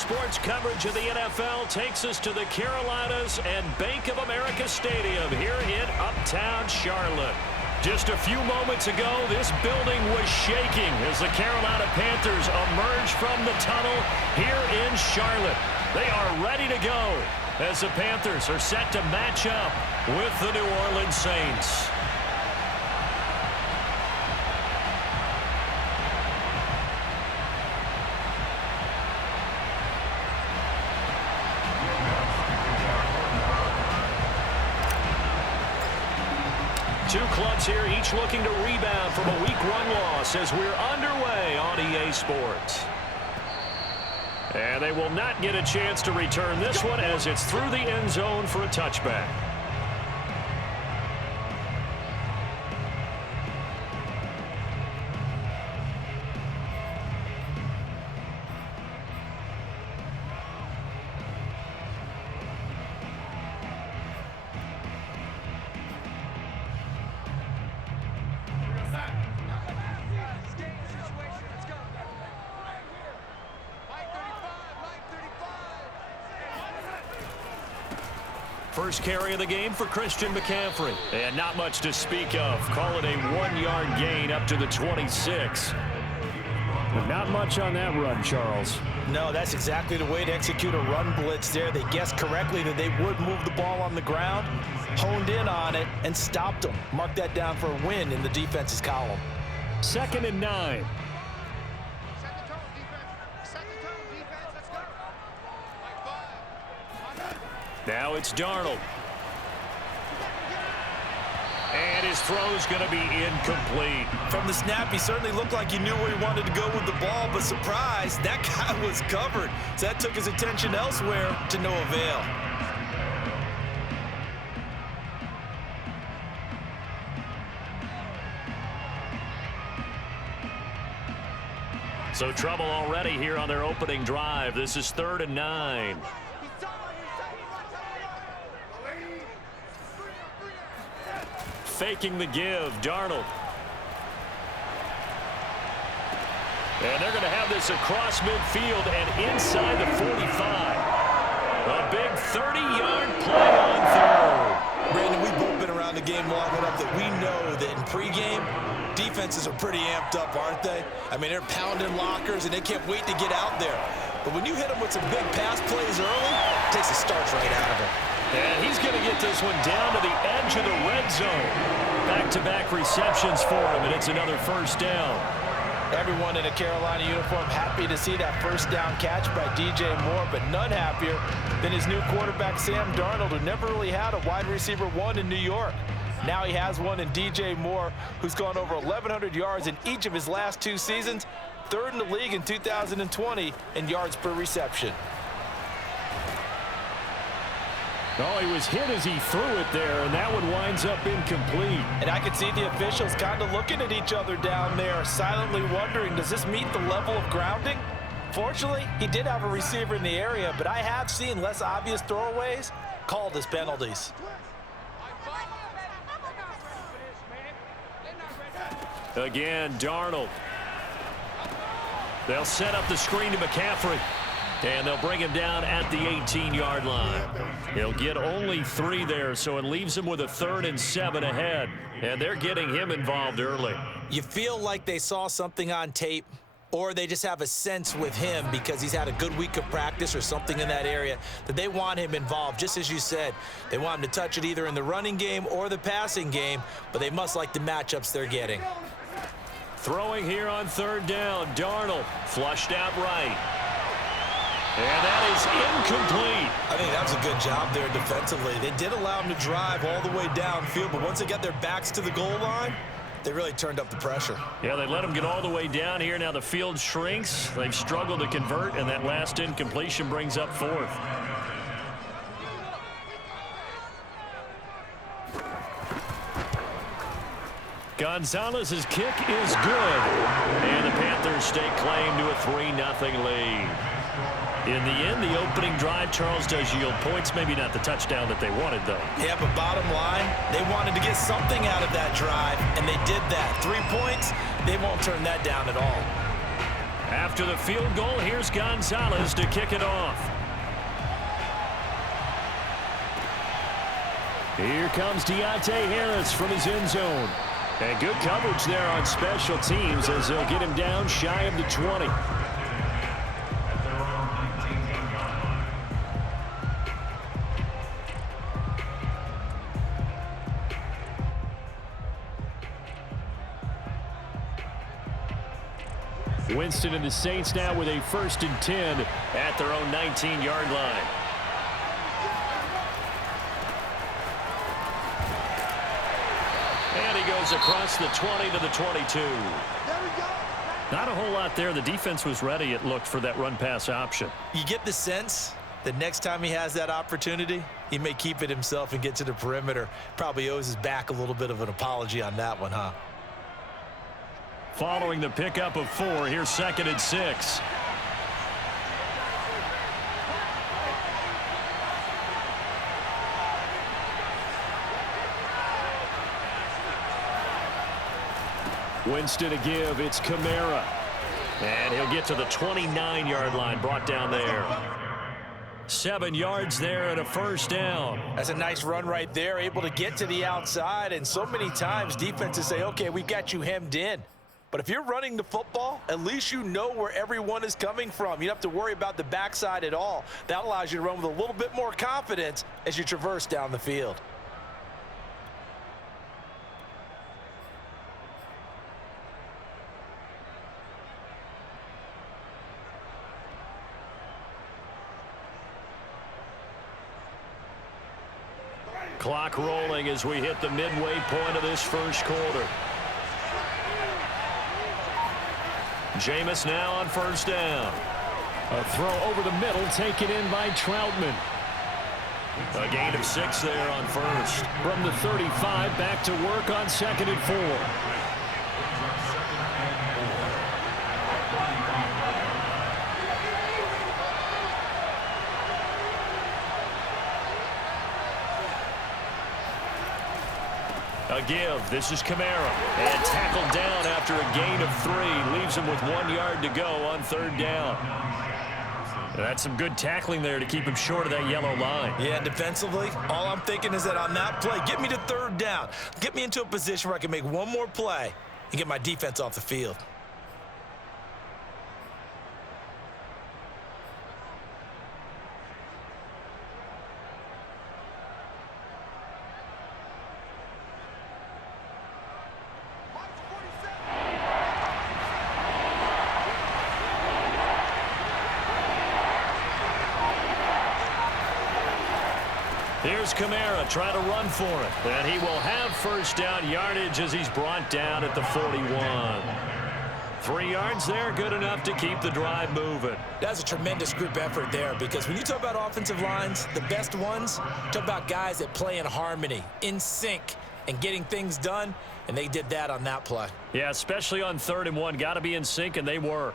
Sports coverage of the NFL takes us to the Carolinas and Bank of America Stadium here in Uptown Charlotte. Just a few moments ago, this building was shaking as the Carolina Panthers emerged from the tunnel here in Charlotte. They are ready to go as the Panthers are set to match up with the New Orleans Saints. Two clubs here, each looking to rebound from a Week 1 loss as we're underway on EA Sports. And they will not get a chance to return this one as it's through the end zone for a touchback. First carry of the game for Christian McCaffrey. And not much to speak of. Call it a 1-yard gain up to the 26. But not much on that run, Charles. No, that's exactly the way to execute a run blitz there. They guessed correctly that they would move the ball on the ground, honed in on it, and stopped them. Mark that down for a win in the defense's column. 2nd and 9. Now it's Darnold. And his throw's going to be incomplete. From the snap, he certainly looked like he knew where he wanted to go with the ball, but surprise, that guy was covered. So that took his attention elsewhere to no avail. So trouble already here on their opening drive. This is 3rd and 9. Faking the give, Darnold. And they're going to have this across midfield and inside the 45. A big 30-yard play on third. Brandon, we've both been around the game long enough that we know that in pregame, defenses are pretty amped up, aren't they? I mean, they're pounding lockers, and they can't wait to get out there. But when you hit them with some big pass plays early, it takes the starch right out of them. And he's going to get this one down to the edge of the red zone. Back-to-back receptions for him, and it's another first down. Everyone in a Carolina uniform happy to see that first down catch by DJ Moore, but none happier than his new quarterback, Sam Darnold, who never really had a wide receiver one in New York. Now he has one in DJ Moore, who's gone over 1,100 yards in each of his last 2 seasons, 3rd in the league in 2020 in yards per reception. Oh, he was hit as he threw it there, and that one winds up incomplete. And I could see the officials kind of looking at each other down there, silently wondering, does this meet the level of grounding? Fortunately, he did have a receiver in the area, but I have seen less obvious throwaways called as penalties. Again, Darnold. They'll set up the screen to McCaffrey. And they'll bring him down at the 18-yard line. He'll get only 3 there, so it leaves him with a 3rd and 7 ahead. And they're getting him involved early. You feel like they saw something on tape, or they just have a sense with him because he's had a good week of practice or something in that area that they want him involved. Just as you said, they want him to touch it either in the running game or the passing game, but they must like the matchups they're getting. Throwing here on 3rd down, Darnold flushed out right. And that is incomplete. I think that was a good job there defensively. They did allow him to drive all the way downfield, but once they got their backs to the goal line, they really turned up the pressure. Yeah, they let him get all the way down here. Now the field shrinks. They've struggled to convert, and that last incompletion brings up 4th. Gonzalez's kick is good. And the Panthers stake claim to a 3-0 lead. In the end, the opening drive, Charles, does yield points. Maybe not the touchdown that they wanted, though. Yeah, but bottom line, they wanted to get something out of that drive, and they did that. 3 points, they won't turn that down at all. After the field goal, here's Gonzalez to kick it off. Here comes Deontay Harris from his end zone. And good coverage there on special teams as they'll get him down shy of the 20. Winston and the Saints now with a 1st and 10 at their own 19-yard line. And he goes across the 20 to the 22. Not a whole lot there. The defense was ready, it looked, for that run-pass option. You get the sense that next time he has that opportunity, he may keep it himself and get to the perimeter. Probably owes his back a little bit of an apology on that one, huh? Following the pickup of 4, here's 2nd and 6. Winston to give, it's Kamara. And he'll get to the 29-yard line, brought down there. 7 yards there and a 1st down. That's a nice run right there, able to get to the outside. And so many times defenses say, okay, we've got you hemmed in. But if you're running the football, at least you know where everyone is coming from. You don't have to worry about the backside at all. That allows you to run with a little bit more confidence as you traverse down the field. Clock rolling as we hit the midway point of this 1st quarter. Jameis now on 1st down. A throw over the middle taken in by Troutman. A gain of 6 there on 1st. From the 35 back to work on 2nd and 4. A give. This is Kamara. And tackled down after a gain of 3. Leaves him with 1 yard to go on 3rd down. That's some good tackling there to keep him short of that yellow line. Yeah, defensively, all I'm thinking is that on that play, get me to 3rd down. Get me into a position where I can make one more play and get my defense off the field. Here's Kamara trying to run for it. And he will have 1st down yardage as he's brought down at the 41. 3 yards there, good enough to keep the drive moving. That's a tremendous group effort there, because when you talk about offensive lines, the best ones, talk about guys that play in harmony, in sync, and getting things done, and they did that on that play. Yeah, especially on 3rd and 1. Got to be in sync, and they were.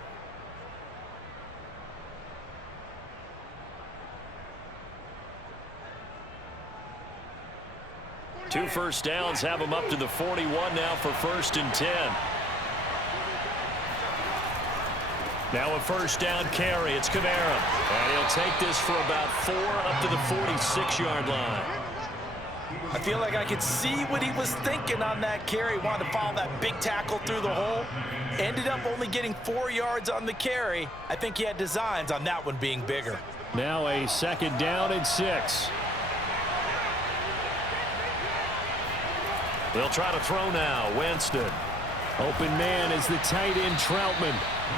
Two 1st downs have him up to the 41 now for 1st and 10. Now a 1st down carry. It's Kamara. And he'll take this for about 4 up to the 46-yard line. I feel like I could see what he was thinking on that carry. Wanted to follow that big tackle through the hole. Ended up only getting 4 yards on the carry. I think he had designs on that one being bigger. Now a 2nd down and 6. They'll try to throw now. Winston. Open man is the tight end Troutman.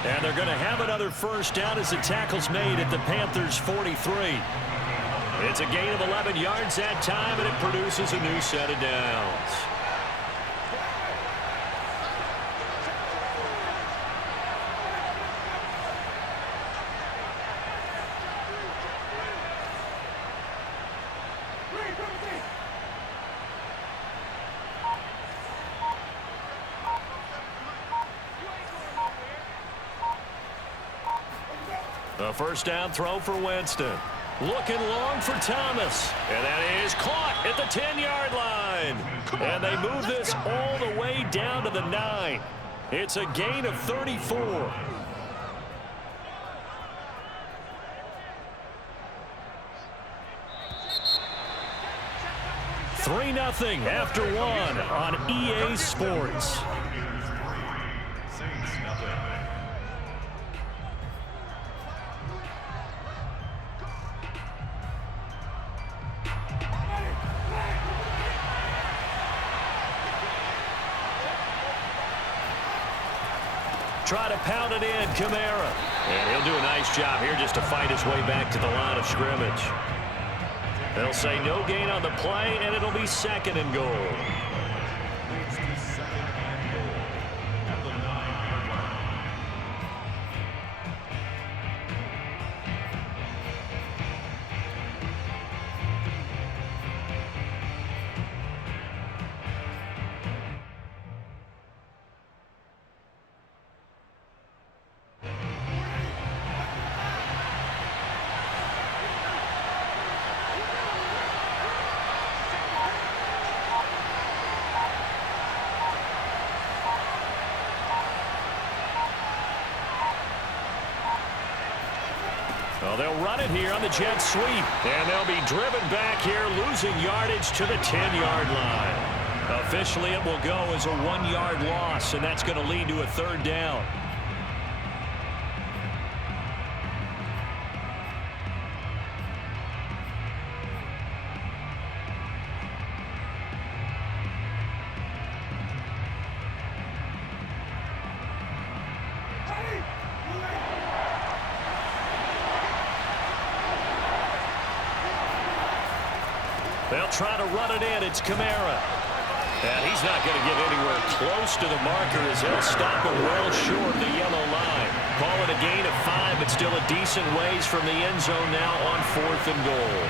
And they're going to have another 1st down as the tackle's made at the Panthers' 43. It's a gain of 11 yards that time, and it produces a new set of downs. A 1st down throw for Winston. Looking long for Thomas. And that is caught at the 10-yard line. And they move this all the way down to the 9. It's a gain of 34. 3-0 after one on EA Sports. Try to pound it in, Kamara. And he'll do a nice job here just to fight his way back to the line of scrimmage. They'll say no gain on the play, and it'll be 2nd and goal. Well, they'll run it here on the jet sweep. And they'll be driven back here, losing yardage to the 10-yard line. Officially, it will go as a 1-yard loss, and that's going to lead to a 3rd down. They'll try to run it in. It's Kamara. And he's not going to get anywhere close to the marker as they'll stop him well short of the yellow line. Call it a gain of 5, but still a decent ways from the end zone now on 4th and goal.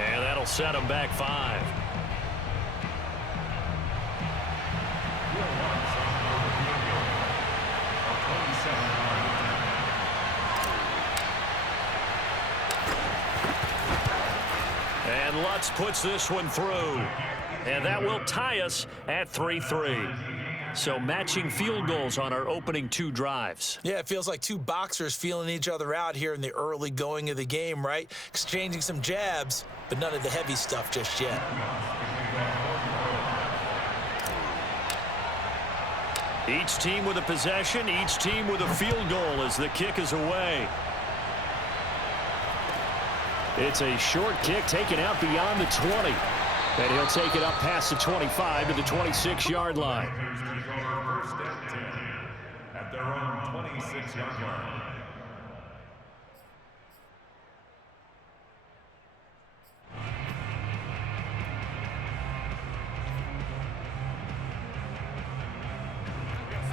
And that'll set them back 5. And Lutz puts this one through. And that will tie us at 3-3. So matching field goals on our opening 2 drives. Yeah, it feels like 2 boxers feeling each other out here in the early going of the game, right? Exchanging some jabs, but none of the heavy stuff just yet. Each team with a possession, each team with a field goal as the kick is away. It's a short kick taken out beyond the 20. And he'll take it up past the 25 to the 26-yard line. At their own 26-yard line.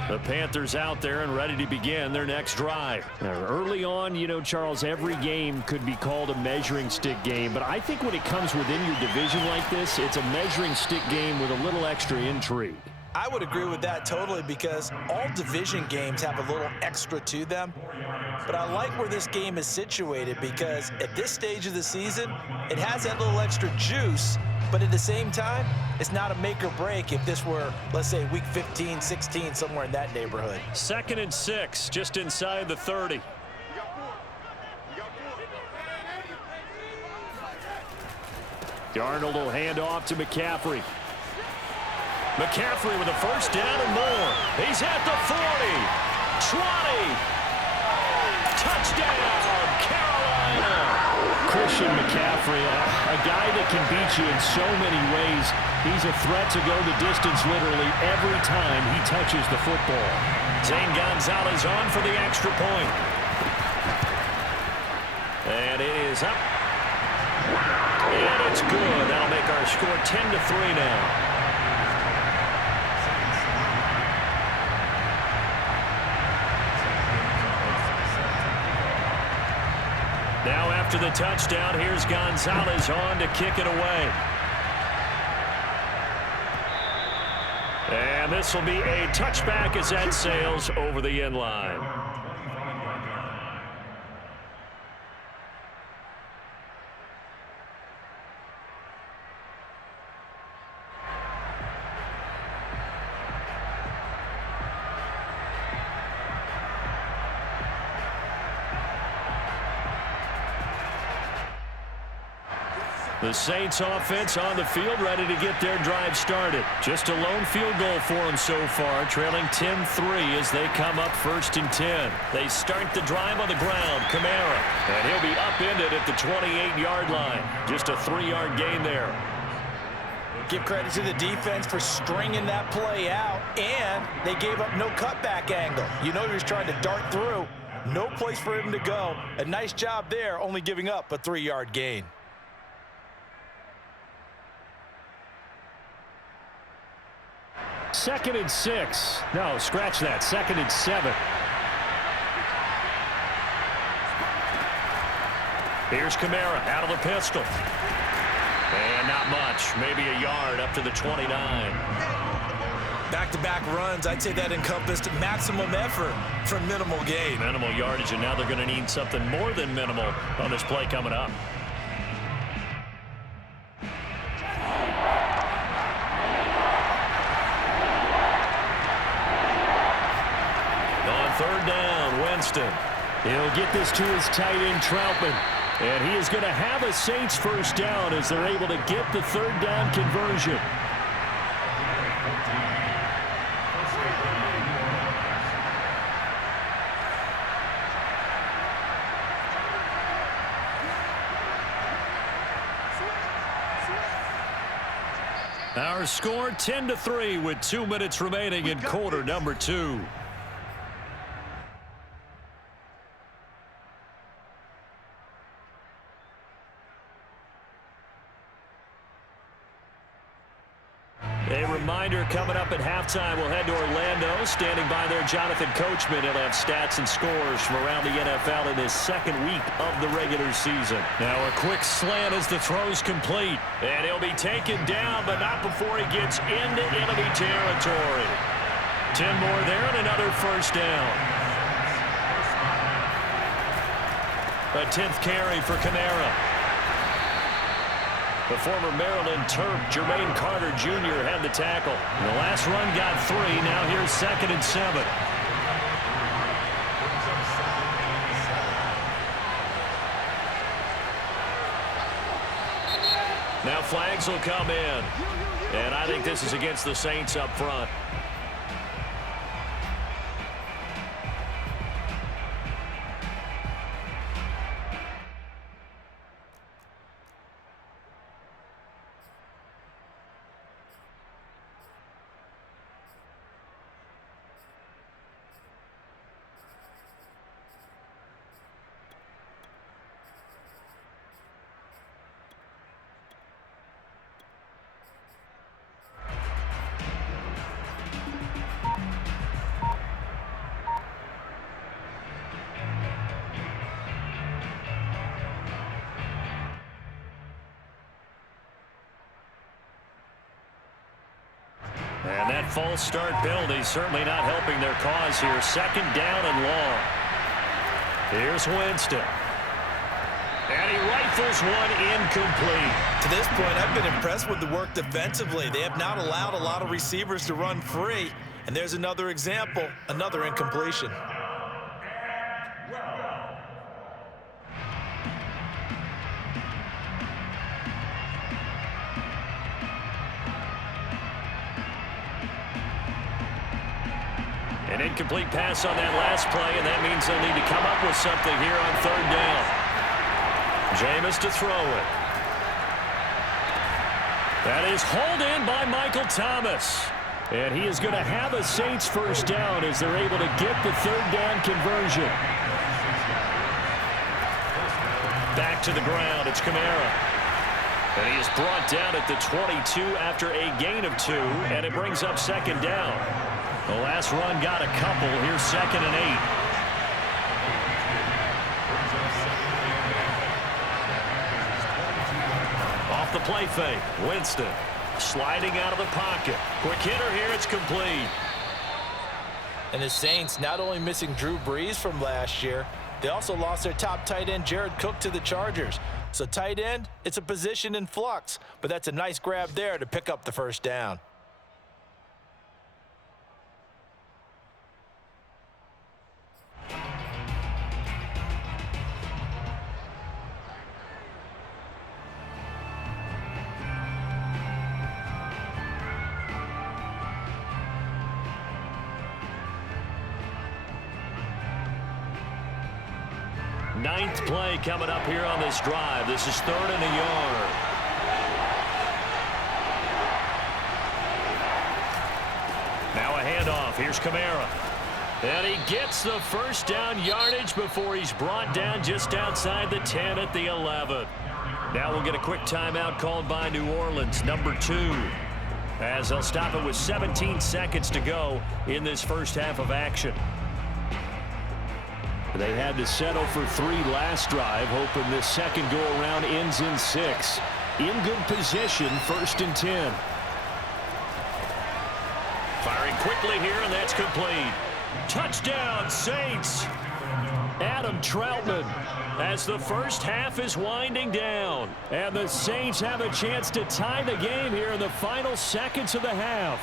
The Panthers out there and ready to begin their next drive. Now, early on, you know, Charles, every game could be called a measuring stick game, but I think when it comes within your division like this, it's a measuring stick game with a little extra intrigue. I would agree with that totally because all division games have a little extra to them. But I like where this game is situated because at this stage of the season, it has that little extra juice, but at the same time, it's not a make or break if this were, let's say, week 15, 16, somewhere in that neighborhood. 2nd and 6, just inside the 30. Darnold will hand off to McCaffrey. McCaffrey with a 1st down and more. He's at the 40, 20. Touchdown, Carolina. Christian McCaffrey, a guy that can beat you in so many ways. He's a threat to go the distance literally every time he touches the football. Zane Gonzalez on for the extra point. And it is up. And it's good. That'll make our score 10-3 now. Now after the touchdown, here's Gonzalez on to kick it away. And this will be a touchback as that sails over the end line. The Saints offense on the field, ready to get their drive started. Just a lone field goal for them so far, trailing 10-3 as they come up 1st and 10. They start the drive on the ground. Kamara, and he'll be upended at the 28-yard line. Just a 3-yard gain there. Give credit to the defense for stringing that play out, and they gave up no cutback angle. You know he was trying to dart through. No place for him to go. A nice job there, only giving up a 3-yard gain. Second and 6. No, scratch that. 2nd and 7. Here's Kamara out of the pistol. And not much. Maybe a yard up to the 29. Back-to-back runs, I'd say that encompassed maximum effort for minimal gain. Minimal yardage, and now they're going to need something more than minimal on this play coming up. Third down, Winston. He'll get this to his tight end, Troutman. And he is going to have a Saints first down as they're able to get the third down conversion. Our score 10-3 with 2 minutes remaining in quarter number 2. A reminder coming up at halftime, we'll head to Orlando. Standing by there, Jonathan Coachman. He'll have stats and scores from around the NFL in this second week of the regular season. Now a quick slant as the throw's complete. And he'll be taken down, but not before he gets into enemy territory. 10 more there and another first down. A 10th carry for Kamara. The former Maryland Terp, Jermaine Carter Jr. had the tackle. The last run got 3. Now here's 2nd and 7. Now flags will come in. And I think this is against the Saints up front. And that false start penalty certainly not helping their cause here. 2nd down and long. Here's Winston. And he rifles one incomplete. To this point, I've been impressed with the work defensively. They have not allowed a lot of receivers to run free. And there's another example, another incompletion. An incomplete pass on that last play, and that means they'll need to come up with something here on 3rd down. Jameis to throw it. That is hauled in by Michael Thomas. And he is going to have a Saints first down as they're able to get the 3rd down conversion. Back to the ground, it's Kamara. And he is brought down at the 22 after a gain of 2, and it brings up 2nd down. The last run got a couple. Here's 2nd and 8. the play fake. Winston sliding out of the pocket. Quick hitter here. It's complete. And the Saints not only missing Drew Brees from last year, they also lost their top tight end, Jared Cook, to the Chargers. So tight end, it's a position in flux, but that's a nice grab there to pick up the first down. Ninth play coming up here on this drive. This is 3rd and a yard. Now a handoff. Here's Kamara. And he gets the first down yardage before he's brought down just outside the 10 at the 11. Now we'll get a quick timeout called by New Orleans, number 2. As they'll stop it with 17 seconds to go in this first half of action. They had to settle for 3 last drive, hoping this second go-around ends in 6. In good position, 1st and 10. Firing quickly here, and that's complete. Touchdown, Saints! Adam Troutman, as the first half is winding down. And the Saints have a chance to tie the game here in the final seconds of the half.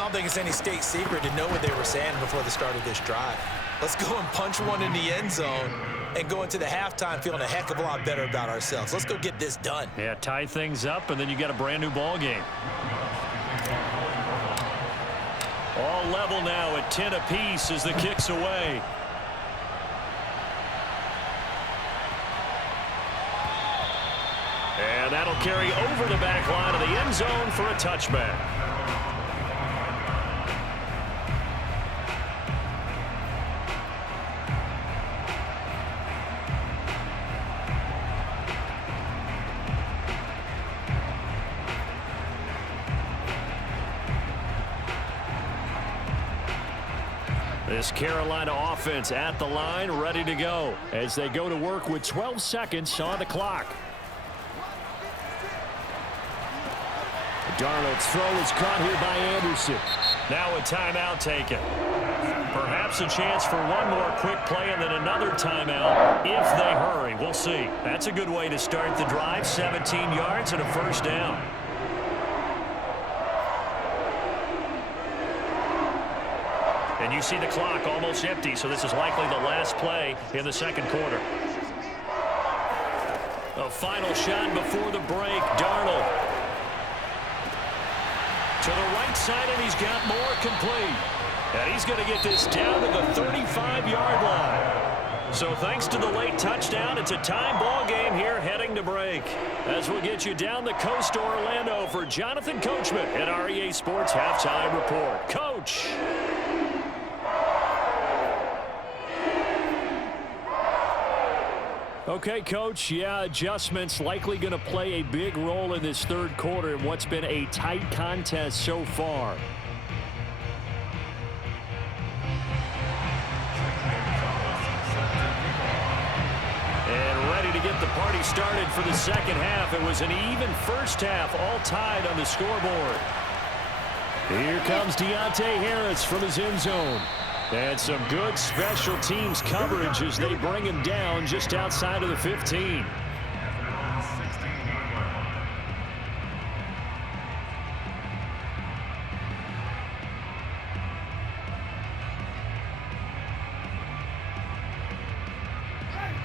I don't think it's any state secret to know what they were saying before the start of this drive. Let's go and punch one in the end zone and go into the halftime feeling a heck of a lot better about ourselves. Let's go get this done. Yeah, tie things up, and then you got a brand new ball game. All level now at 10 apiece as the kick's away. And that'll carry over the back line of the end zone for a touchback. This Carolina offense at the line, ready to go as they go to work with 12 seconds on the clock. Darnold's throw is caught here by Anderson. Now a timeout taken. Perhaps a chance for one more quick play and then another timeout if they hurry. We'll see. That's a good way to start the drive. 17 yards and a first down. And you see the clock almost empty, so this is likely the last play in the second quarter. A final shot before the break. Darnold to the right side, and he's got more complete. And he's going to get this down to the 35-yard line. So thanks to the late touchdown, it's a time ball game here heading to break. As we'll get you down the coast to Orlando for Jonathan Coachman at REA Sports Halftime Report. Coach. Okay, Coach, yeah, adjustments likely going to play a big role in this third quarter in what's been a tight contest so far. And ready to get the party started for the second half. It was an even first half, all tied on the scoreboard. Here comes Deontay Harris from his end zone. And some good special teams coverage as they bring him down just outside of the 15.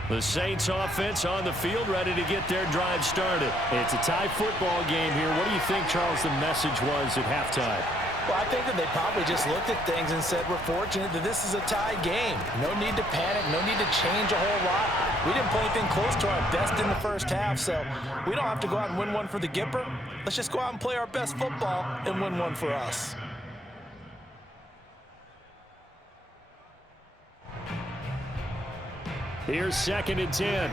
The Saints offense on the field ready to get their drive started. It's a tie football game here. What do you think, Charles, the message was at halftime? Well, I think that they probably just looked at things and said, we're fortunate that this is a tie game. No need to panic, no need to change a whole lot. We didn't play anything close to our best in the first half, so we don't have to go out and win one for the Gipper. Let's just go out and play our best football and win one for us. Here's 2nd and 10.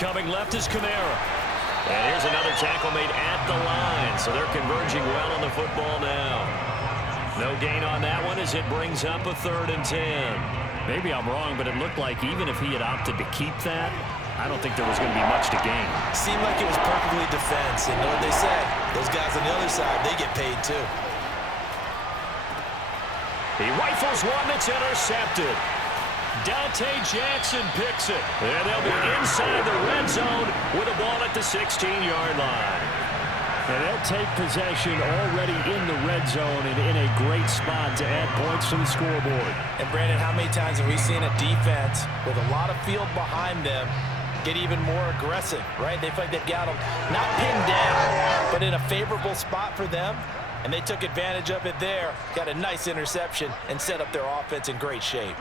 coming left is Kamara. And here's another tackle made at the line. So they're converging well on the football now. No gain on that one as it brings up a 3rd and 10. Maybe I'm wrong, but it looked like even if he had opted to keep that, I don't think there was going to be much to gain. Seemed like it was perfectly defense. And you know what they say? Those guys on the other side, they get paid too. He rifles one that's intercepted. Dante Jackson picks it. And they'll be inside the red zone with a ball at the 16-yard line. And they'll take possession already in the red zone and in a great spot to add points to the scoreboard. And Brandon, how many times have we seen a defense with a lot of field behind them get even more aggressive, right? They feel like they've got them not pinned down, but in a favorable spot for them. And they took advantage of it there, got a nice interception, and set up their offense in great shape.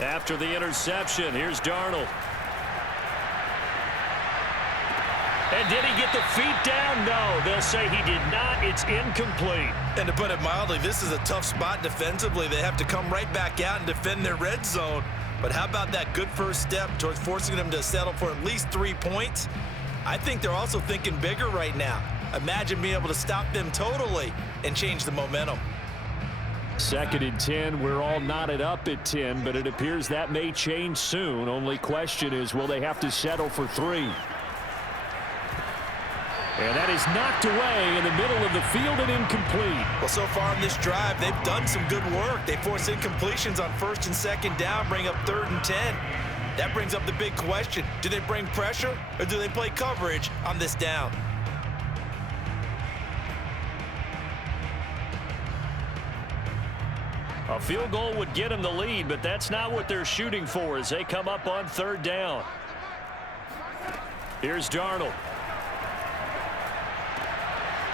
After the interception, here's Darnold. And did he get the feet down? No, they'll say he did not. It's incomplete. And to put it mildly, this is a tough spot defensively. They have to come right back out and defend their red zone. But how about that good first step towards forcing them to settle for at least 3 points? I think they're also thinking bigger right now. Imagine being able to stop them totally and change the momentum. 2nd and 10. We're all knotted up at 10, but it appears that may change soon. Only question is, will they have to settle for 3? And that is knocked away in the middle of the field and incomplete. Well, so far in this drive, they've done some good work. They force incompletions on 1st and 2nd down, bring up 3rd and 10. That brings up the big question. Do they bring pressure or do they play coverage on this down? A field goal would get them the lead, but that's not what they're shooting for as they come up on 3rd down. Here's Darnold.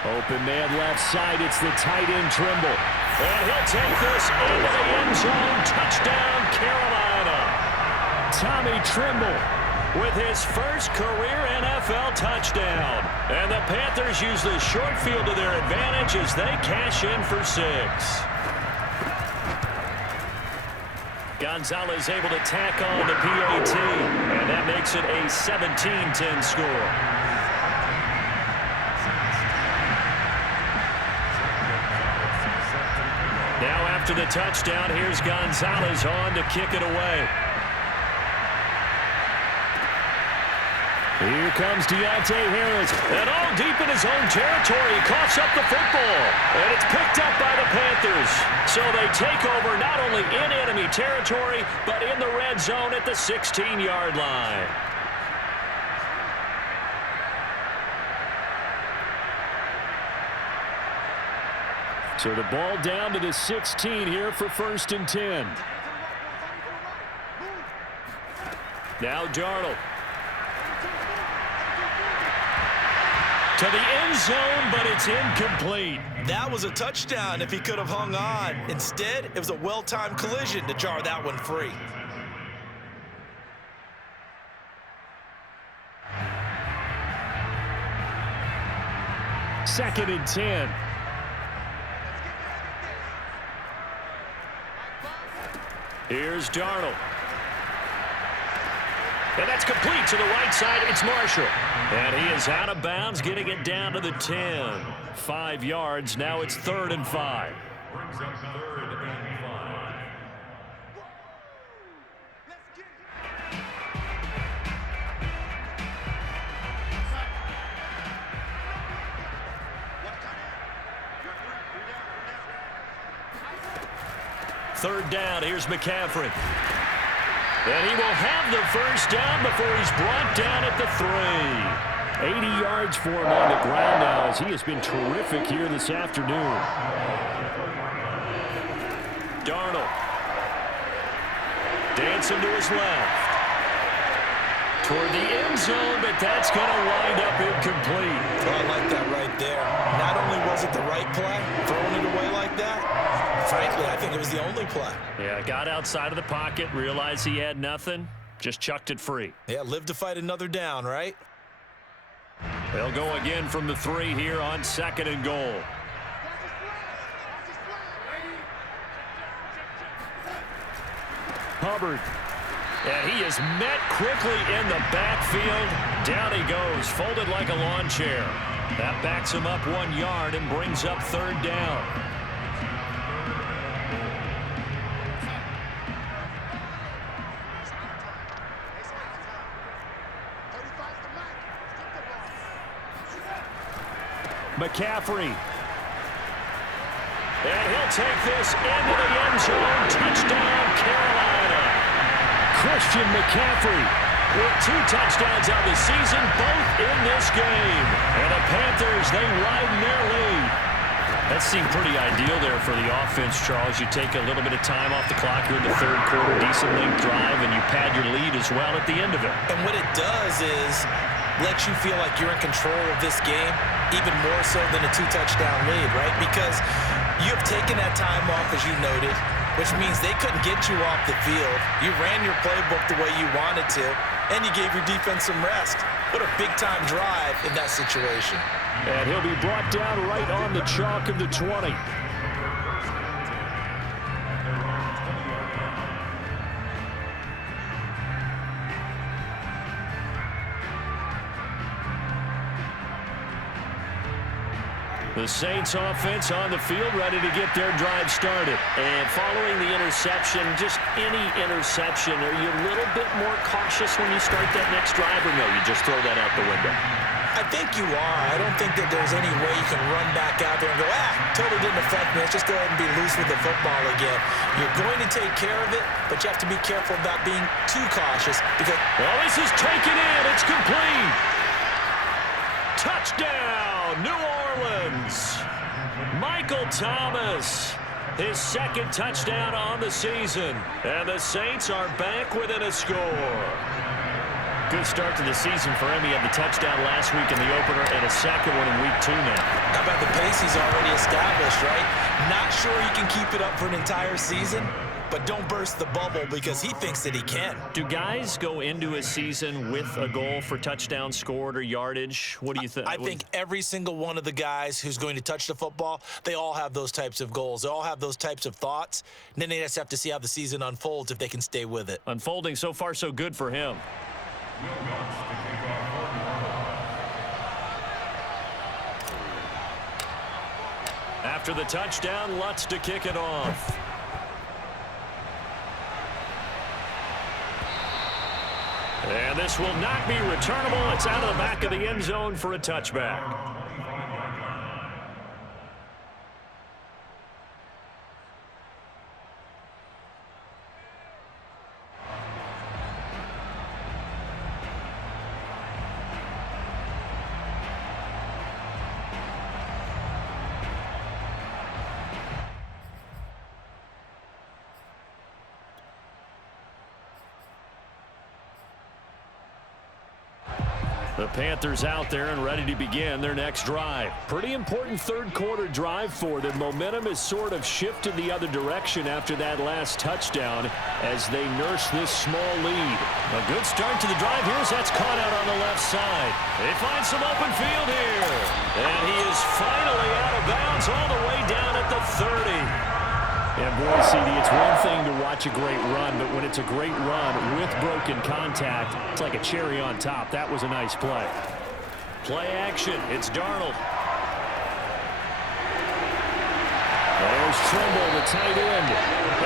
Open man left side. It's the tight end Trimble. And he'll take this into the end zone. Touchdown, Carolina. Tommy Trimble with his first career NFL touchdown. And the Panthers use the short field to their advantage as they cash in for 6. Gonzalez able to tack on the PAT. And that makes it a 17-10 score. Now after the touchdown, here's Gonzalez on to kick it away. Here comes Deontay Harris. And all deep in his own territory, he coughs up the football. And it's picked up by the Panthers. So they take over not only in enemy territory, but in the red zone at the 16-yard line. So the ball down to the 16 here for 1st and 10. Now Darnold. To the end zone, but it's incomplete. That was a touchdown if he could have hung on. Instead, it was a well-timed collision to jar that one free. Second and 10. Here's Darnold. And that's complete to the right side. It's Marshall. And he is out of bounds, getting it down to the 10. 5 yards. Now it's 3rd and 5. Brings up 3rd and 5. Third down. Here's McCaffrey. And he will have the first down before he's brought down at the 3. 80 yards for him on the ground now as he has been terrific here this afternoon. Darnold. Dancing to his left. Toward the end zone, but that's going to wind up incomplete. Well, I like that right there. Not only was it the right play, throwing it away like that, frankly, I think it was the only play. Yeah, got outside of the pocket, realized he had nothing, just chucked it free. Yeah, live to fight another down, right? They'll go again from the 3 here on 2nd and goal. Hubbard. And he is met quickly in the backfield. Down he goes, folded like a lawn chair. That backs him up 1 yard and brings up 3rd down. McCaffrey. And he'll take this into the end zone. Touchdown, Carolina. Christian McCaffrey With 2 touchdowns on the season, both in this game. And the Panthers, they widen their lead. That seemed pretty ideal there for the offense, Charles. You take a little bit of time off the clock here in the 3rd quarter, decent length drive, and you pad your lead as well at the end of it. And what it does is let you feel like you're in control of this game, even more so than a 2-touchdown lead, right? Because you have taken that time off, as you noted, which means they couldn't get you off the field. You ran your playbook the way you wanted to, and you gave your defense some rest. What a big-time drive in that situation. And he'll be brought down right on the chalk of the 20. The Saints offense on the field, ready to get their drive started. And following the interception, just any interception, are you a little bit more cautious when you start that next drive, or no, you just throw that out the window? I think you are. I don't think that there's any way you can run back out there and go, totally didn't affect me. Let's just go ahead and be loose with the football again. You're going to take care of it, but you have to be careful about being too cautious because... Well, this is taken in. It's complete. Touchdown, New Orleans. Michael Thomas, his 2nd touchdown on the season. And the Saints are back within a score. Good start to the season for him. He had the touchdown last week in the opener and a 2nd one in week 2 now. How about the pace he's already established, right? Not sure he can keep it up for an entire season, but don't burst the bubble because he thinks that he can. Do guys go into a season with a goal for touchdowns scored or yardage? What do you think? I think every single one of the guys who's going to touch the football, they all have those types of goals. They all have those types of thoughts. And then they just have to see how the season unfolds if they can stay with it. Unfolding so far so good for him. After the touchdown, Lutz to kick it off. And this will not be returnable. It's out of the back of the end zone for a touchback. The Panthers out there and ready to begin their next drive. Pretty important 3rd quarter drive for them. Momentum has sort of shifted the other direction after that last touchdown as they nurse this small lead. A good start to the drive here as that's caught out on the left side. They find some open field here. And he is finally out of bounds all the way down at the 30. And boy, CD, it's one thing to watch a great run, but when it's a great run with broken contact, it's like a cherry on top. That was a nice play. Play action. It's Darnold. There's Trimble, the tight end.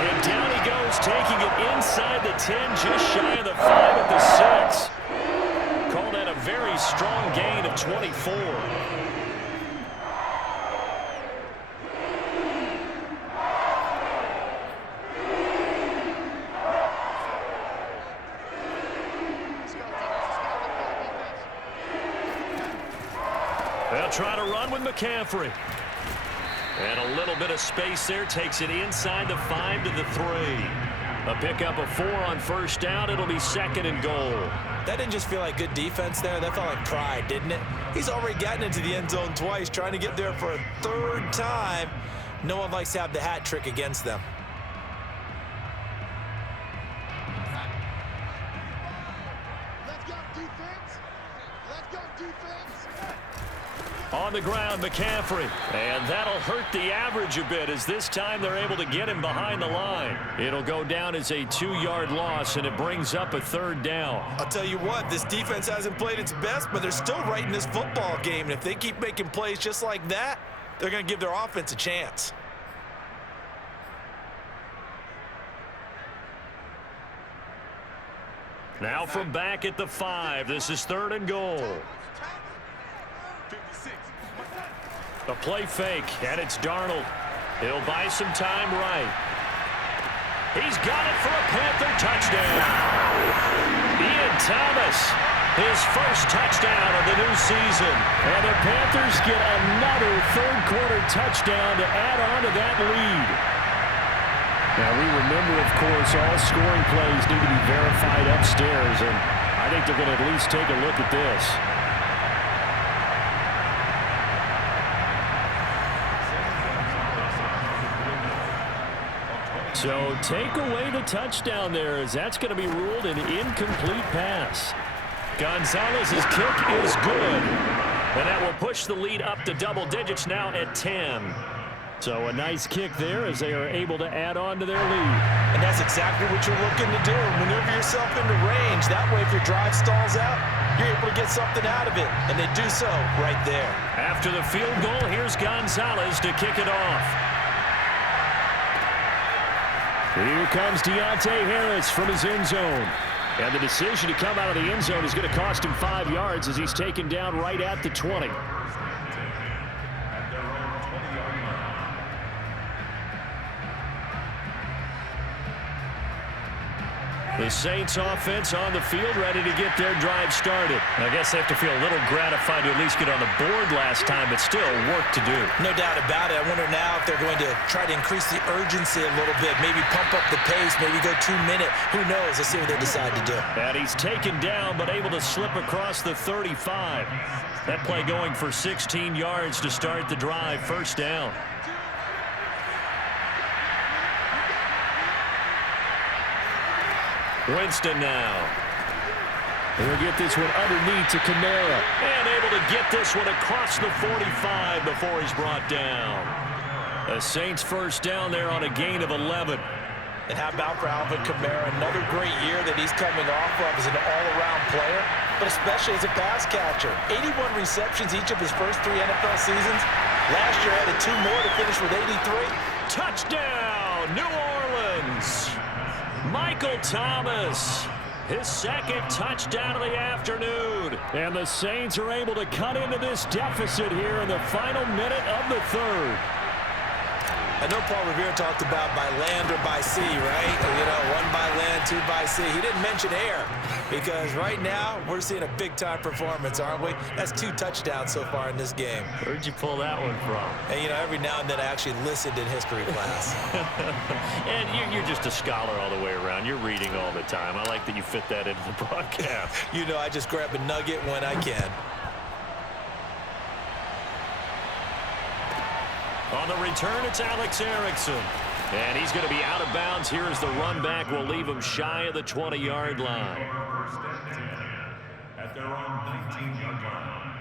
And down he goes, taking it inside the 10, just shy of the 5 at the 6. Call that a very strong gain of 24. They'll try to run with McCaffrey. And a little bit of space there. Takes it inside the 5 to the 3. A pickup of 4 on 1st down. It'll be 2nd and goal. That didn't just feel like good defense there. That felt like pride, didn't it? He's already gotten into the end zone twice, trying to get there for a 3rd time. No one likes to have the hat trick against them. On the ground, McCaffrey. And that'll hurt the average a bit as this time they're able to get him behind the line. It'll go down as a 2-yard loss, and it brings up a 3rd down. I'll tell you what, this defense hasn't played its best, but they're still right in this football game. And if they keep making plays just like that, they're going to give their offense a chance. Now from back at the 5, this is 3rd and goal. A play fake, and it's Darnold. He'll buy some time right. He's got it for a Panther touchdown. Ian Thomas, his first touchdown of the new season. And the Panthers get another 3rd-quarter touchdown to add on to that lead. Now, we remember, of course, all scoring plays need to be verified upstairs, and I think they're going to at least take a look at this. So take away the touchdown there, as that's going to be ruled an incomplete pass. Gonzalez's kick is good, and that will push the lead up to double digits now at 10. So a nice kick there as they are able to add on to their lead. And that's exactly what you're looking to do. Maneuver yourself into range. That way, if your drive stalls out, you're able to get something out of it. And they do so right there. After the field goal, here's Gonzalez to kick it off. Here comes Deontay Harris from his end zone. And the decision to come out of the end zone is going to cost him 5 yards as he's taken down right at the 20. The Saints offense on the field, ready to get their drive started. I guess they have to feel a little gratified to at least get on the board last time, but still work to do. No doubt about it. I wonder now if they're going to try to increase the urgency a little bit, maybe pump up the pace, maybe go 2-minute. Who knows? Let's see what they decide to do. And he's taken down, but able to slip across the 35. That play going for 16 yards to start the drive, 1st down. Winston now. He'll get this one underneath to Kamara. And able to get this one across the 45 before he's brought down. The Saints 1st down there on a gain of 11. And how about for Alvin Kamara? Another great year that he's coming off of as an all-around player, but especially as a pass catcher. 81 receptions each of his first 3 NFL seasons. Last year added 2 more to finish with 83. Touchdown, New Orleans. Michael Thomas, his 2nd touchdown of the afternoon. And the Saints are able to cut into this deficit here in the final minute of the 3rd. I know Paul Revere talked about by land or by sea, right? You know, 1 by land, 2 by sea. He didn't mention air because right now we're seeing a big-time performance, aren't we? That's 2 touchdowns so far in this game. Where'd you pull that one from? And, you know, every now and then I actually listened in history class. And you're just a scholar all the way around. You're reading all the time. I like that you fit that into the broadcast. You know, I just grab a nugget when I can. On the return, it's Alex Erickson. And he's going to be out of bounds here as the run back will leave him shy of the 20-yard line. 1st and 10 at their own 19-yard line.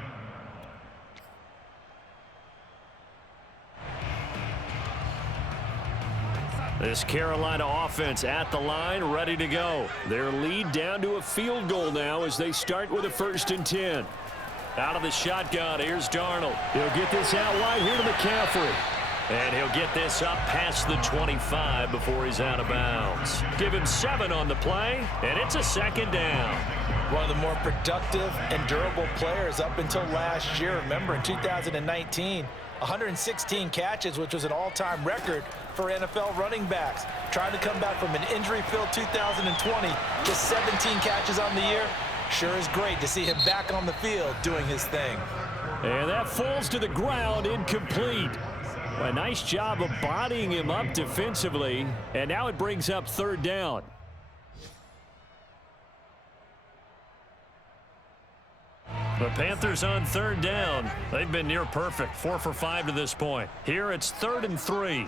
This Carolina offense at the line, ready to go. Their lead down to a field goal now as they start with a 1st and 10. Out of the shotgun, here's Darnold. He'll get this out wide here to McCaffrey. And he'll get this up past the 25 before he's out of bounds. Give him 7 on the play, and it's a 2nd down. One of the more productive and durable players up until last year. Remember, in 2019, 116 catches, which was an all-time record for NFL running backs. Trying to come back from an injury-filled 2020, just 17 catches on the year. Sure is great to see him back on the field doing his thing. And that falls to the ground, incomplete. A nice job of bodying him up defensively, and now it brings up 3rd down. The Panthers on 3rd down. They've been near perfect, 4 for 5 to this point. Here it's 3rd and 3.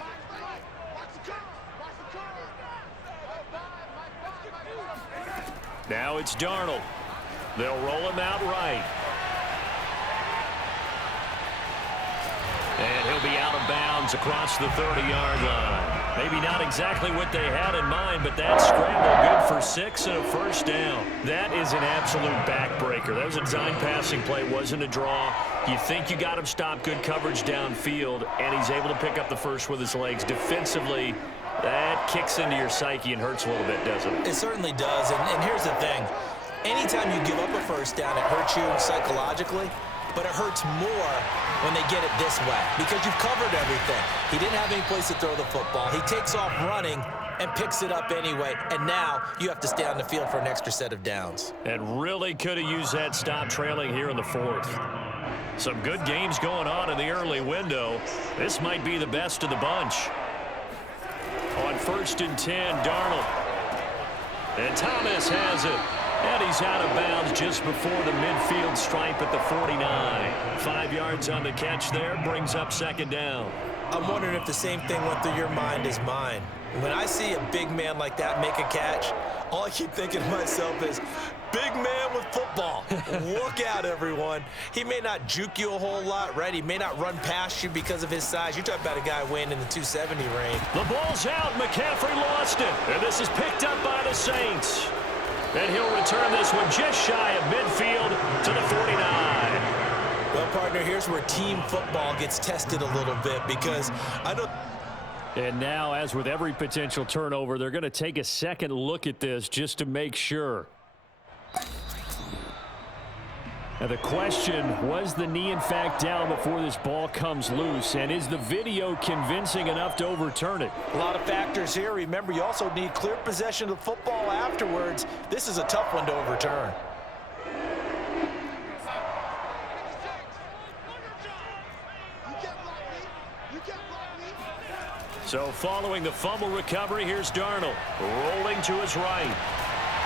Now it's Darnold. They'll roll him out right. And he'll be out of bounds across the 30-yard line. Maybe not exactly what they had in mind, but that scramble good for 6 and a first down. That is an absolute backbreaker. That was a design passing play, wasn't a draw. You think you got him stopped, good coverage downfield, and he's able to pick up the first with his legs. Defensively, that kicks into your psyche and hurts a little bit, doesn't it? It certainly does, and here's the thing. Anytime you give up a first down, it hurts you psychologically, but it hurts more when they get it this way because you've covered everything. He didn't have any place to throw the football. He takes off running and picks it up anyway, and now you have to stay on the field for an extra set of downs. And really could have used that stop trailing here in the 4th. Some good games going on in the early window. This might be the best of the bunch. On 1st and 10, Darnold. And Thomas has it. And he's out of bounds just before the midfield stripe at the 49. 5 yards on the catch there, brings up 2nd down. I'm wondering if the same thing went through your mind as mine. When I see a big man like that make a catch, all I keep thinking to myself is, big man with football. Look out, everyone. He may not juke you a whole lot, right? He may not run past you because of his size. You're talking about a guy weighing in the 270 range. The ball's out. McCaffrey lost it. And this is picked up by the Saints. And he'll return this one just shy of midfield to the 49. Well, partner, here's where team football gets tested a little bit because I know. And now, as with every potential turnover, they're going to take a second look at this just to make sure. Now the question, was the knee in fact down before this ball comes loose? And is the video convincing enough to overturn it? A lot of factors here. Remember, you also need clear possession of the football afterwards. This is a tough one to overturn. So following the fumble recovery, here's Darnold rolling to his right.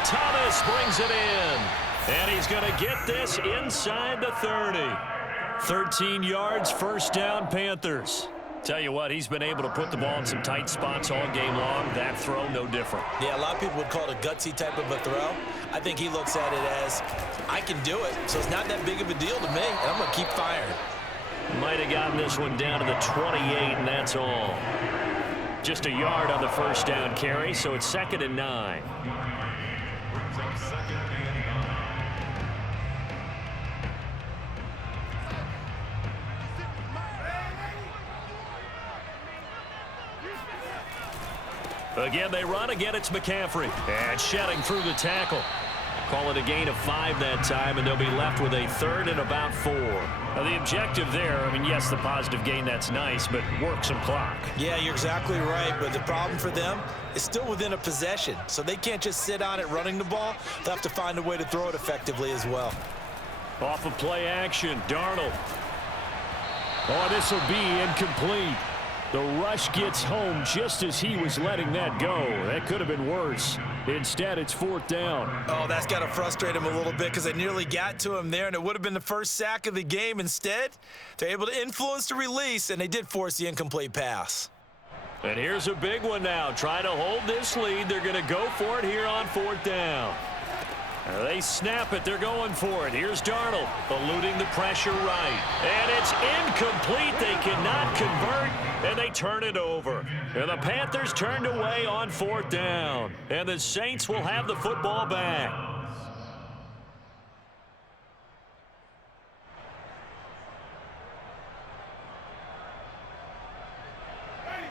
Thomas brings it in. And he's going to get this inside the 30. 13 yards, first down, Panthers. Tell you what, he's been able to put the ball in some tight spots all game long. That throw, no different. Yeah, a lot of people would call it a gutsy type of a throw. I think he looks at it as, I can do it, so it's not that big of a deal to me, and I'm going to keep firing. Might have gotten this one down to the 28, and that's all. Just a yard on the first down carry, so it's 2nd and 9. Again, they run. Again, it's McCaffrey. And shedding through the tackle. Call it a gain of 5 that time, and they'll be left with a 3rd and about 4. Now, the objective there, I mean, yes, the positive gain, that's nice, but work some clock. Yeah, you're exactly right, but the problem for them is still within a possession, so they can't just sit on it running the ball. They'll have to find a way to throw it effectively as well. Off of play action, Darnold. Oh, this will be incomplete. The rush gets home just as he was letting that go. That could have been worse. Instead, it's 4th down. Oh, that's got to frustrate him a little bit because they nearly got to him there, and it would have been the first sack of the game. Instead, they're able to influence the release, and they did force the incomplete pass. And here's a big one now. Trying to hold this lead. They're going to go for it here on 4th down. They snap it. They're going for it. Here's Darnold, eluding the pressure right. And it's incomplete. They cannot convert, and they turn it over. And the Panthers turned away on 4th down. And the Saints will have the football back.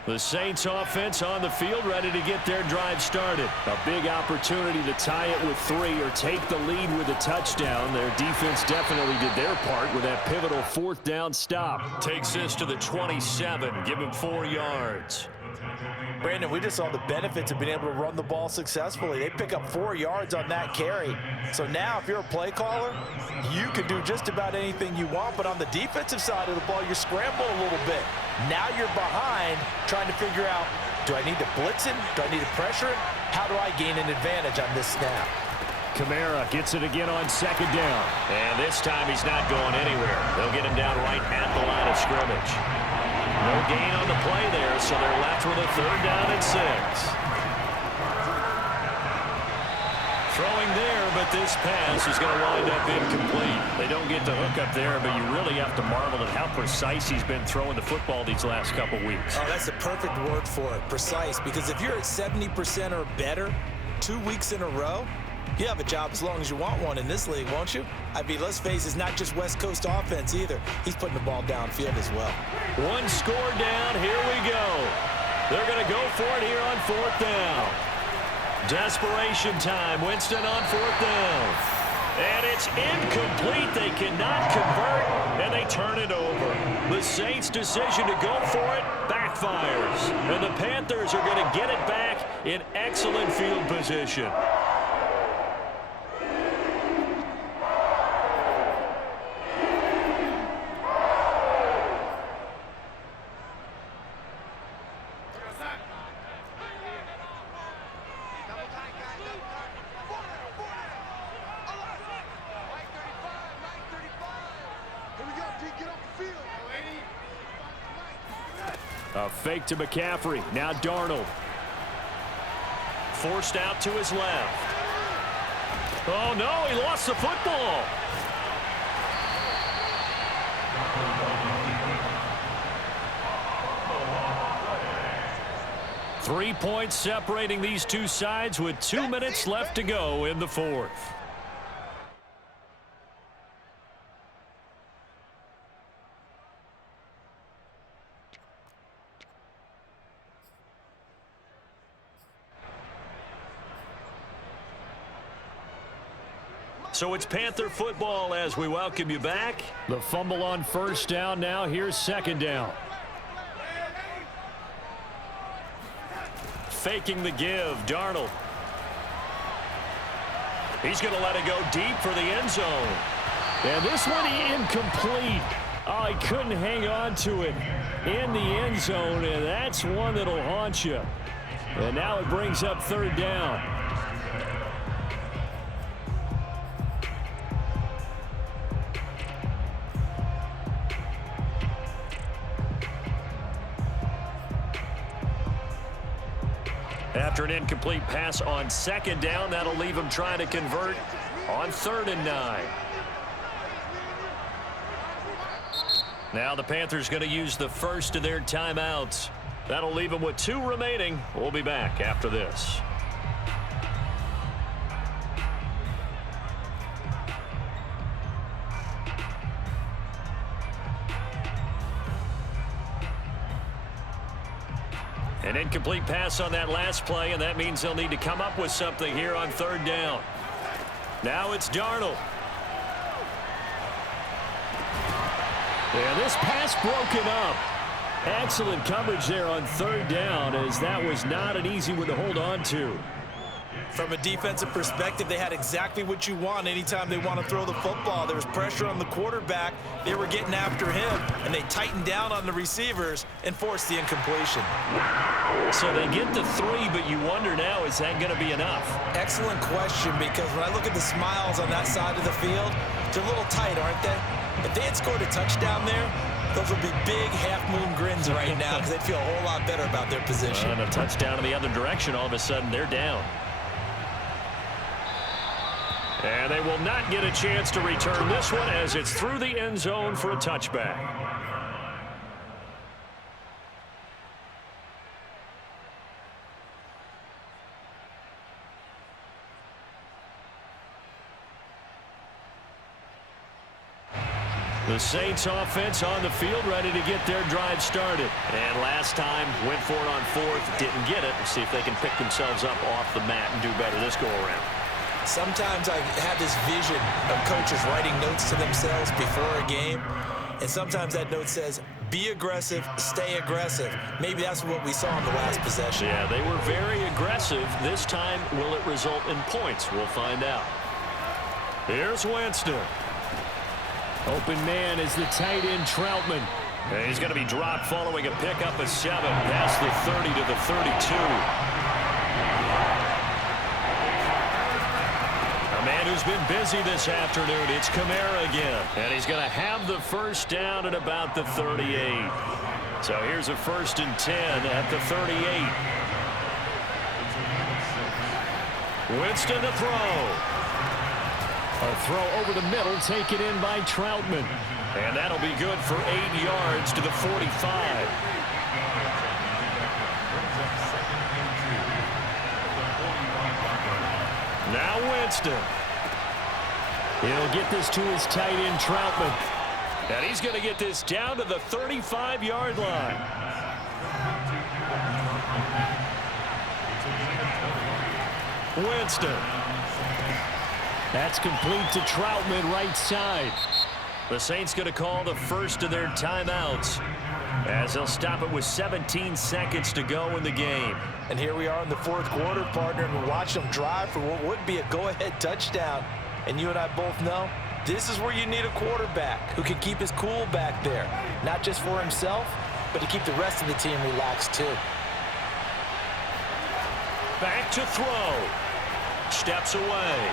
The Saints offense on the field, ready to get their drive started. A big opportunity to tie it with 3 or take the lead with a touchdown. Their defense definitely did their part with that pivotal 4th down stop. Takes this to the 27, give him 4 yards. Brandon, we just saw the benefits of being able to run the ball successfully. They pick up 4 yards on that carry. So now if you're a play caller, you can do just about anything you want. But on the defensive side of the ball, you scramble a little bit. Now you're behind trying to figure out, do I need to blitz him? Do I need to pressure him? How do I gain an advantage on this snap? Kamara gets it again on 2nd down. And this time he's not going anywhere. They'll get him down right at the line of scrimmage. No gain on the play there, so they're left with a 3rd down and 6. Throwing there, but this pass is going to wind up incomplete. They don't get the hook up there, but you really have to marvel at how precise he's been throwing the football these last couple weeks. Oh, that's the perfect word for it, precise, because if you're at 70% or better 2 weeks in a row, you have a job as long as you want one in this league, won't you? I mean, let's face it, it's not just West Coast offense either. He's putting the ball downfield as well. One score down. Here we go. They're going to go for it here on 4th down. Desperation time. Winston on 4th down. And it's incomplete. They cannot convert, and they turn it over. The Saints' decision to go for it backfires. And the Panthers are going to get it back in excellent field position. A fake to McCaffrey. Now Darnold. Forced out to his left. Oh, no, he lost the football. Three points separating these two sides with 2 minutes left to go in the 4th. So it's Panther football as we welcome you back. The fumble on 1st down. Now here's 2nd down. Faking the give, Darnold. He's going to let it go deep for the end zone. And this one incomplete. Oh, he couldn't hang on to it in the end zone, and that's one that'll haunt you. And now it brings up 3rd down. After an incomplete pass on 2nd down, that'll leave him trying to convert on 3rd and 9. Now the Panthers going to use the first of their timeouts. That'll leave them with 2 remaining. We'll be back after this. An incomplete pass on that last play, and that means they'll need to come up with something here on 3rd down. Now it's Darnold. Yeah, this pass broken up. Excellent coverage there on 3rd down, as that was not an easy one to hold on to. From a defensive perspective, they had exactly what you want anytime they want to throw the football. There was pressure on the quarterback. They were getting after him, and they tightened down on the receivers and forced the incompletion. So they get the 3, but you wonder now, is that going to be enough? Excellent question, because when I look at the smiles on that side of the field, they're a little tight, aren't they? If they had scored a touchdown there, those would be big half-moon grins right now because they'd feel a whole lot better about their position. And a touchdown in the other direction, all of a sudden they're down. And they will not get a chance to return this one as it's through the end zone for a touchback. The Saints offense on the field ready to get their drive started. And last time went for it on 4th, didn't get it. Let's see if they can pick themselves up off the mat and do better this go around. Sometimes I have this vision of coaches writing notes to themselves before a game, and sometimes that note says, be aggressive, stay aggressive. Maybe that's what we saw in the last possession. Yeah, they were very aggressive. This time, will it result in points? We'll find out. Here's Winston. Open man is the tight end Troutman. And he's going to be dropped following a pickup of 7 past the 30 to the 32. A man who's been busy this afternoon. It's Kamara again. And he's going to have the first down at about the 38. So here's a 1st and 10 at the 38. Winston to throw. A throw over the middle, taken in by Troutman. And that'll be good for 8 yards to the 45. Now Winston. He'll get this to his tight end, Troutman. And he's going to get this down to the 35-yard line. Winston. That's complete to Troutman, right side. The Saints going to call the first of their timeouts as they'll stop it with 17 seconds to go in the game. And here we are in the fourth quarter, partner, and we watch them drive for what would be a go-ahead touchdown. And you and I both know this is where you need a quarterback who can keep his cool back there, not just for himself, but to keep the rest of the team relaxed too. Back to throw. Steps away.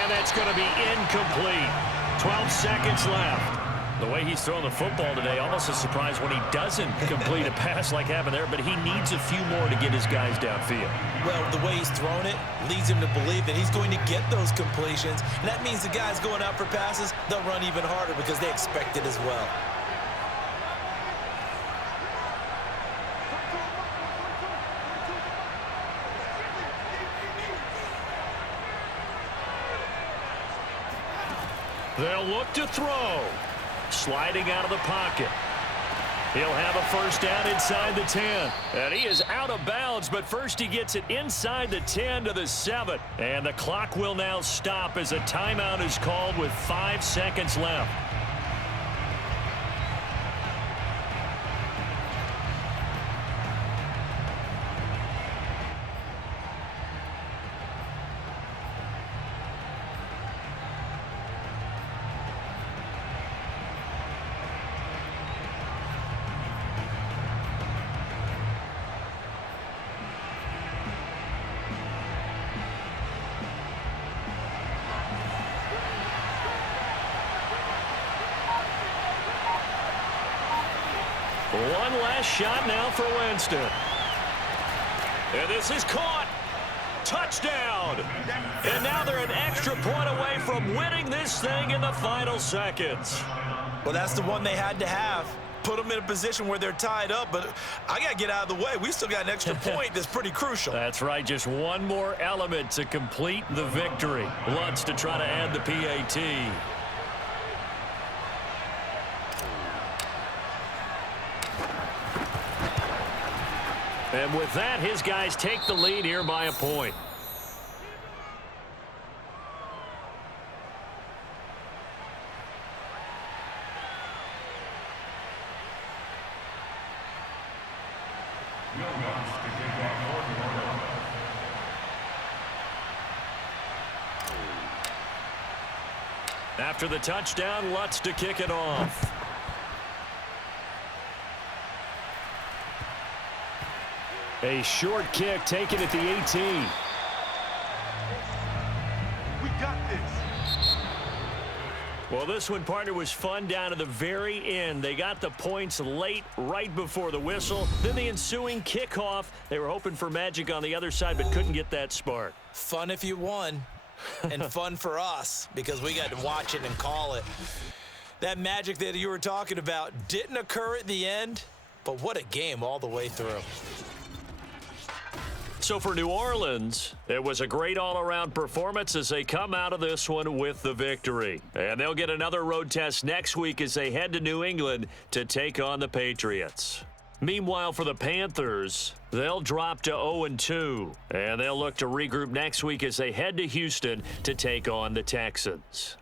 And that's going to be incomplete. 12 seconds left. The way he's throwing the football today, almost a surprise when he doesn't complete a pass like happened there, but he needs a few more to get his guys downfield. Well, the way he's thrown it leads him to believe that he's going to get those completions, and that means the guys going out for passes, they'll run even harder because they expect it as well. They'll look to throw. Sliding out of the pocket. He'll have a first down inside the 10. And he is out of bounds, but first he gets it inside the 10 to the 7. And the clock will now stop as a timeout is called with 5 seconds left. One last shot now for Winston. And this is caught. Touchdown. And now they're an extra point away from winning this thing in the final seconds. Well, that's the one they had to have. Put them in a position where they're tied up, but I got to get out of the way. We still got an extra point that's pretty crucial. That's right. Just one more element to complete the victory. Lutz to try to add the PAT. And with that, his guys take the lead here by a point. After the touchdown, Lutz to kick it off. A short kick taken at the 18. We got this. Well, this one, partner, was fun down to the very end. They got the points late, right before the whistle. Then the ensuing kickoff. They were hoping for magic on the other side, but couldn't get that spark. Fun if you won, and fun for us because we got to watch it and call it. That magic that you were talking about didn't occur at the end, but what a game all the way through. So for New Orleans, it was a great all-around performance as they come out of this one with the victory. And they'll get another road test next week as they head to New England to take on the Patriots. Meanwhile, for the Panthers, they'll drop to 0-2, and they'll look to regroup next week as they head to Houston to take on the Texans.